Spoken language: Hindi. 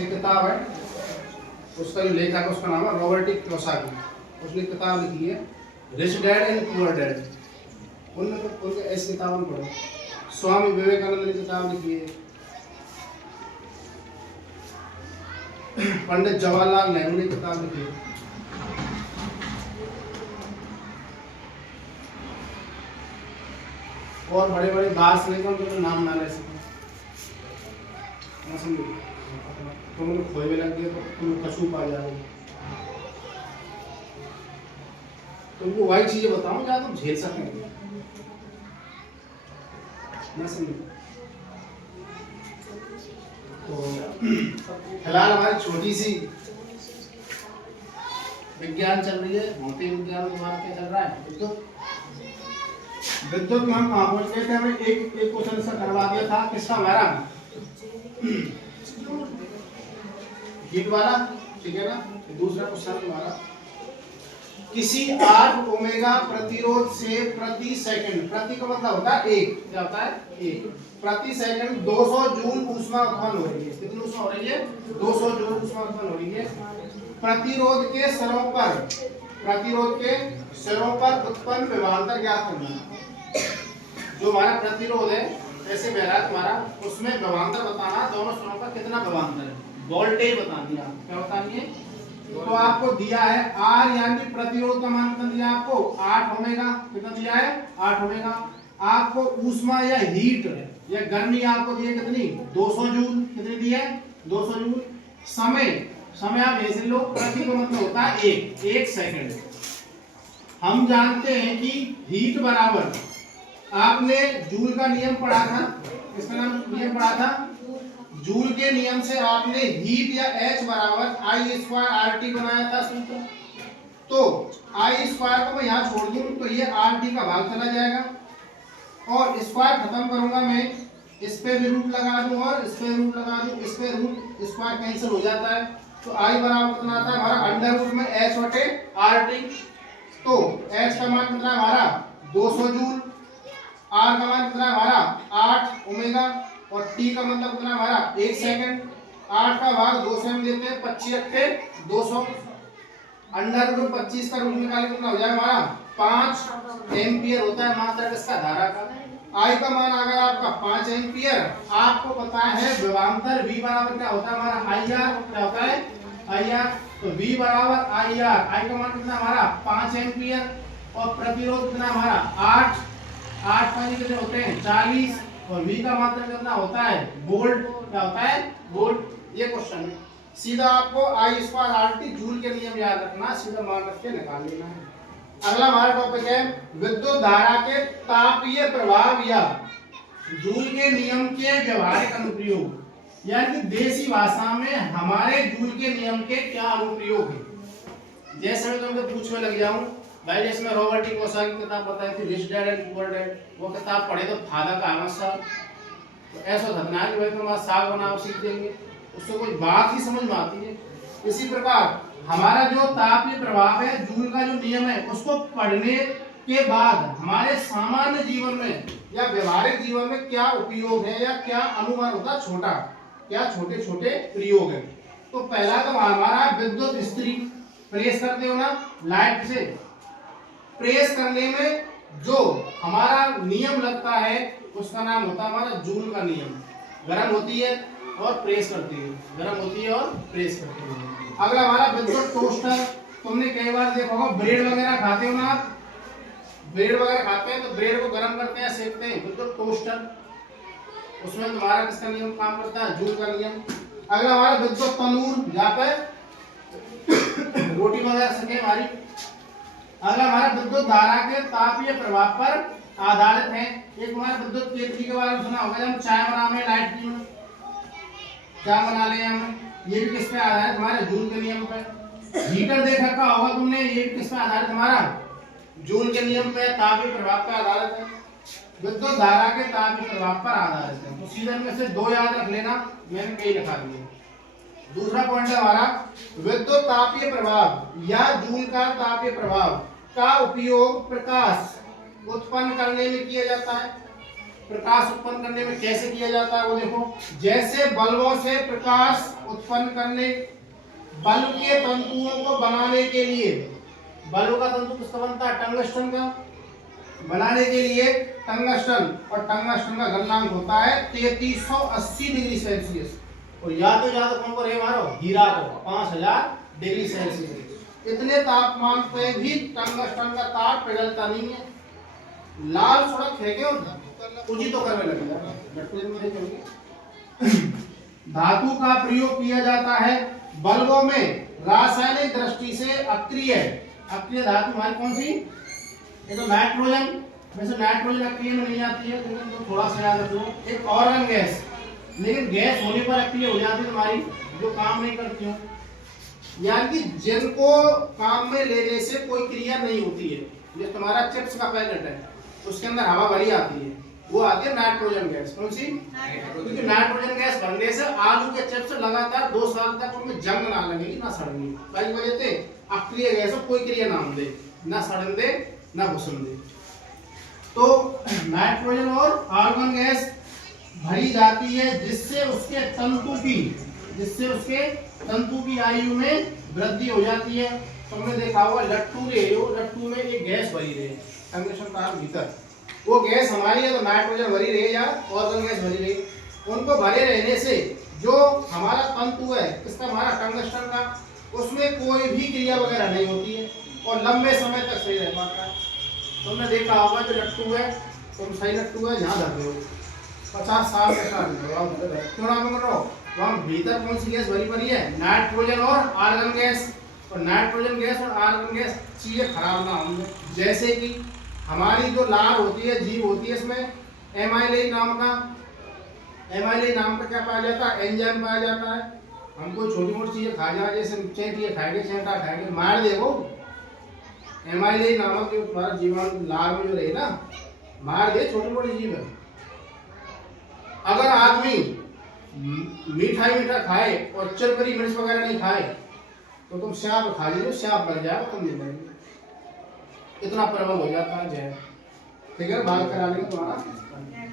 एक किताब है, उसका जो लेखक है उसका नाम है रॉबर्ट कियोसाकी। उसने किताब लिखी है rich dad and poor dad. उनके ऐसी किताब पढ़ो। स्वामी विवेकानंद ने किताब लिखी है, पंडित जवाहरलाल नेहरू ने किताब लिखी है। और बड़े बड़े दार्शनिकों के नाम ना ले सको, तुम लोग खोए लग गए तो तुम कछू पा जाओगे। तुमको वही चीजें बताऊं क्या तुम झेल सकेंगे ना, समझो। तो फिलहाल हमारी छोटी सी विज्ञान चल रही है, भौतिक विज्ञान के बारे में क्या चल रहा है, विद्युत में हम कहाँ पहुंच गए थे। हमें एक क्वेश्चन ऐसा करवा दिया था, किसका हमारा हीट वाला, ठीक है ना। दूसरा क्वेश्चन हमारा, किसी 8 ओमेगा प्रतिरोध से प्रति सेकंड, प्रति का मतलब होता है एक, क्या होता है एक, प्रति सेकंड 200 जूल ऊष्मा उत्पन्न हो रही है। कितनी ऊष्मा हो रही है, 200 जूल ऊष्मा उत्पन्न हो रही है। प्रतिरोध के सिरों पर, प्रतिरोध के सिरों पर उत्पन्न विभवांतर ज्ञात करना। जो हमारा प्रतिरोध है ऐसे बह रहा है तुम्हारा, उसमें विभवांतर बताना, दोनों सिरों पर कितना विभवांतर है, वोल्टेज बता दिया। क्या बतानी है, तो आपको दिया है R यानी प्रतिरोध का मान कितना दिया आपको 8 ओमेगा, कितना दिया है 8 ओमेगा। आपको ऊष्मा या हीट या गर्मी आपको दी है कितनी 200 जूल, कितनी दी है 200 जूल। समय, समय आप ऐसे लो, प्रति का मतलब होता है एक सेकंड। हम जानते हैं कि हीट बराबर, आपने जूल का नियम पढ़ा था, इसका नाम नियम पढ़ा था जूल के नियम से। आपने हीट या H बराबर I² RT बनाया था सूत्र। तो I² को मैं यहाँ छोड़ दूं तो ये RT का भाग चला जाएगा, और स्क्वायर खत्म करूंगा मैं, इस पे भी रूट लगा दूं और इस पे रूट लगा दूं, इस पे रूट स्क्वायर कैंसिल हो जाता है। तो I बराबर कितना आता है हमारा अंडर रूट में H/RT। तो H का मान कितना है हमारा 200 जूल, R का मान कितना है हमारा 8 ओमेगा, और T का मतलब कितना है हमारा 1 सेकंड। 8 का भाग 2 से हम देते हैं, 25 रखते 200, अंडर रूट 25 का रूट निकाले कितना हो जाएगा हमारा 5 एम्पियर होता है मात्रक इसका धारा का। I का मान आ गया आपका 5 एम्पियर। आपको पता है विभवांतर V बराबर क्या होता है हमारा IR, क्या होता है IR। तो V बराबर IR, I का मान कितना हमारा 5 एम्पियर, और प्रतिरोध कितना हमारा 8 पानी कितने होते हैं 40, और V का मात्रा कितना होता है वोल्ट, क्या होता है वोल्ट। ये क्वेश्चन है, सीधा आपको I² RT जूल के नियम याद रखना, सीधा मान रख के निकाल लेना है। अगला हमारा टॉपिक है विद्युत धारा के तापीय प्रभाव या जूल के नियम के व्यवहारिक अनुप्रयोग, यानी कि देसी भाषा में हमारे जूल के नियम के क्या अनुप्रयोग है। जैसे मैं तुमसे पूछने लग जाऊं भाई, जैसे मैं रॉबर्ट कियोसाकी की किताब बताई थी rich dad and poor dad, वो किताब पढ़े तो फायदा का है साहब, तो ऐसा धरना है कि भाई तुम साग बनाओ सीख देंगे, उससे कोई बात ही समझ में आती है। इसी प्रकार हमारा जो तापीय प्रभाव है, जूल का जो नियम है, उसको पढ़ने के बाद हमारे सामान्य जीवन में या व्यवहारिक जीवन में क्या उपयोग है या क्या अनुमान होता है, छोटा क्या छोटे छोटे प्रयोग है। तो पहला तो हमारा विद्युत इस्त्री, प्रेस करते हो ना लाइट से, प्रेस करने में जो हमारा नियम लगता है उसका नाम होता है हमारा जूल का नियम। गर्म होती है और प्रेस करती है, गर्म होती है और प्रेस करती है। अगला हमारा विद्युत टोस्टर, तुमने कई बार देखा होगा ब्रेड वगैरह खाते हो ना आप, ब्रेड वगैरह खाते हैं तो ब्रेड को गर्म करते हैं, सेकते हैं, विद्युत टोस्टर, उसमें तुम्हारा किसका नियम काम करता है जूल का नियम। अगला हमारा विद्युत तंदूर, जहाँ पे रोटी वगैरह सके हमारी। अगला हमारा विद्युत धारा के तापीय प्रभाव पर आधारित है। एक हमारा विद्युत केतली के बारे में सुना होगा, जब हम चाय बनाने लाइट की चाय बना ले हम, ये भी किस पे आधारित हमारे जूल के नियम पे। हीटर देख रखा होगा तुमने, ये भी किस पे आधारित हमारा जूल के नियम पे, तापीय प्रभाव पर आधारित है, विद्युत धारा के तापीय प्रभाव पर आधारित है। तो सीधे में से 2 याद रख लेना, मैंने कई लिखा दिए। दूसरा पॉइंट है हमारा विद्युत तापीय प्रभाव या जूल का तापीय प्रभाव का उपयोग प्रकाश उत्पन्न करने में किया जाता है। प्रकाश उत्पन्न करने में कैसे किया जाता है वो देखो। जैसे बल्बों से प्रकाश उत्पन्न करने, बल्ब के तंतुओं को बनाने के लिए, बल्ब का तंतु किसका बनता है? टंगस्टन का। बनाने के लिए टंगस्टन, और टंगस्टन का गलनांक होता है 3380 डिग्री सेल्सियस। और याद कौन को रहे मारो? हीरा को 5000 डिग्री सेल्सियस। इतने तापमान पे भी टंगस्टन का तार पिघलता नहीं है। लाल सड़क फेंके और पूजी तो करने लगे। धातु का प्रयोग किया जाता है बल्बों में रासायनिक दृष्टि से अक्रिय। अक्रिय धातु हमारी कौन सी? ये तो नाइट्रोजन। वैसे नाइट्रोजन अक्रिय में नहीं आती है, लेकिन तो थोड़ा सा याद रखो। एक ऑर्गन गैस, लेकिन गैस होने पर अक्रिय हो जाती है हमारी, जो काम नहीं करती हो, यानी कि जिनको काम में लेने से कोई क्रिया नहीं होती है। जैसे तुम्हारा चिप्स का पैकेट है, उसके अंदर हवा भरी आती है, वो आती है नाइट्रोजन गैस। कौन सी? क्योंकि नाइट्रोजन गैस भरने से आलू के चिप्स लगातार 2 साल तक उनमें जंग ना लगेगी, ना सड़ेंगी। पहली वजह से अक्रिय गैस कोई क्रिया ना हो दे, ना सड़न दे, ना घुसन दे। तो नाइट्रोजन और आर्गन गैस भरी जाती है जिससे उसके तंतु की आयु में वृद्धि हो जाती है। तुमने देखा होगा लट्टू में एक गैस भरी रहे टंगस्टन तार भीतर, वो गैस हमारी है तो नाइट्रोजन भरी रहे या ऑर्गन गैस भरी रहे, उनको भरे रहने से जो हमारा तंतु है इसका, हमारा टंगस्टन का, उसमें कोई भी क्रिया वगैरह नहीं होती है और लंबे समय तक सही रह पाता है। तुमने देखा होगा जो लट्टू है, तुम सही लट्टू है यहाँ धर दो 50 साल के साथ क्यों ना करो, वहाँ भीतर कौन सी गैस भरी पड़ी है? नाइट्रोजन और आर्गन गैस। और नाइट्रोजन गैस और आर्गन गैस चीजें खराब ना होंगे। जैसे कि हमारी जो लार होती है, जीव होती है, इसमें एमाइलेज नाम का क्या पाया जाता है? एंजाइम पाया जाता है। हम कोई छोटी मोटी चीजें खा जाए, जैसे चेंटियाँ खाएंगे, चेंटा खाएंगे, मार देगो, एमाइलेज नामक जो तुम्हारा जीवाणु लार में जो रहे ना, मार दे, छोटी मोटी जीव है। अगर आदमी मीठा खाए और चरकरी मिर्च वगैरह नहीं खाए तो तुम श्याप खा लीजिए, श्याप बन जाएगा, तुम नहीं बनेंगे। इतना प्रबल हो जाता है जहर। ठीक है, बात करा लेंगे तुम्हारा।